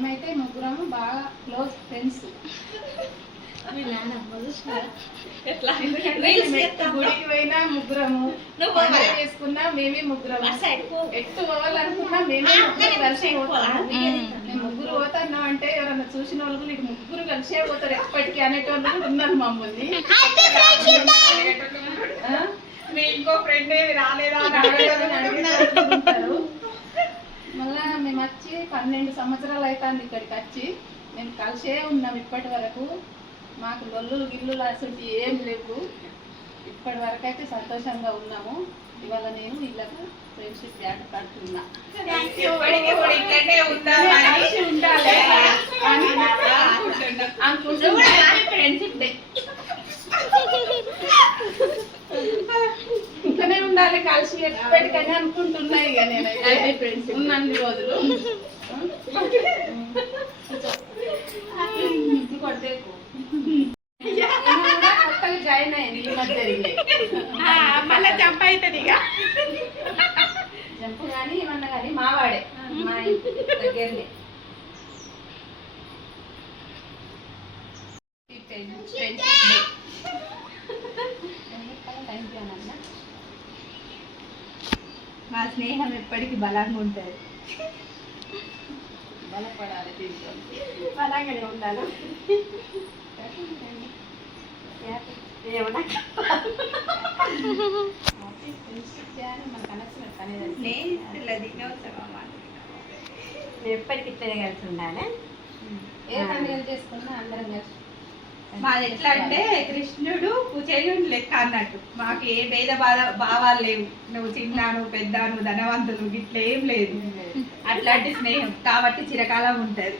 మేమైతే ముగ్గురము బాగా close friends. గుడికి పోయినా ముగ్గురము, వేసుకున్నా మేమే ముగ్గురము, ఎట్టు పోవాలనుకున్నా మేమే ముగ్గురు కలిసి పోతాము. మేము ముగ్గురు పోతున్నాం అంటే ఎవరన్నా చూసిన వాళ్ళు ఇటు ముగ్గురు కలిసే పోతారు ఎప్పటికీ అనేటోళ్ళు కూడా ఉన్నారు మమ్మల్ని. ఇంకో ఫ్రెండ్ ఏమి రాలేదా అడుగుతారు. మళ్ళా మేము వచ్చి 12 సంవత్సరాలు అవుతుంది ఇక్కడికి వచ్చి. మేము కలిసే ఉన్నాం ఇప్పటి వరకు. మాకు లొల్లులు గిల్లులు అసలు ఏం లేవు. ఇప్పటి వరకు అయితే సంతోషంగా ఉన్నాము. ఇవాళ నేను వీళ్ళకు ఫ్రెండ్షిప్ బ్యాండ్ కడుతున్నా. ఫ్రెండ్షిప్ డే ఇంట్లోనే ఉండాలి కలిసి ఎప్పటికైనా అనుకుంటున్నా. ఇక నేనైతే ఫ్రెండ్షిప్ ఉన్నన్ని రోజులు కొత్తగా జాయిన్ అయింది ఈ మధ్య. మళ్ళీ జంప్ అవుతుంది ఇక జంప్ కానీ ఏమన్నా కానీ మావాడే మా దగ్గరనే. మా స్నేహం ఎప్పటికీ బలంగా ఉంటుంది. బలపడాలి, బలంగానే ఉండాలి. ఎప్పటికి ఇట్లనే కలిసి ఉండాలి. ఏ పండుగలు చేసుకున్నా అందరం కలిసి. మాది ఎట్లా అంటే కృష్ణుడు కుచేలుడు లెక్క అన్నట్టు. మాకు ఏ భేద భావాలు లేవు. నువ్వు చిన్న, నువ్వు పెద్ద, నువ్వు ధనవంతులు ఇట్లా ఏం లేదు. అట్లాంటి స్నేహం కాబట్టి చిరకాలం ఉంటది.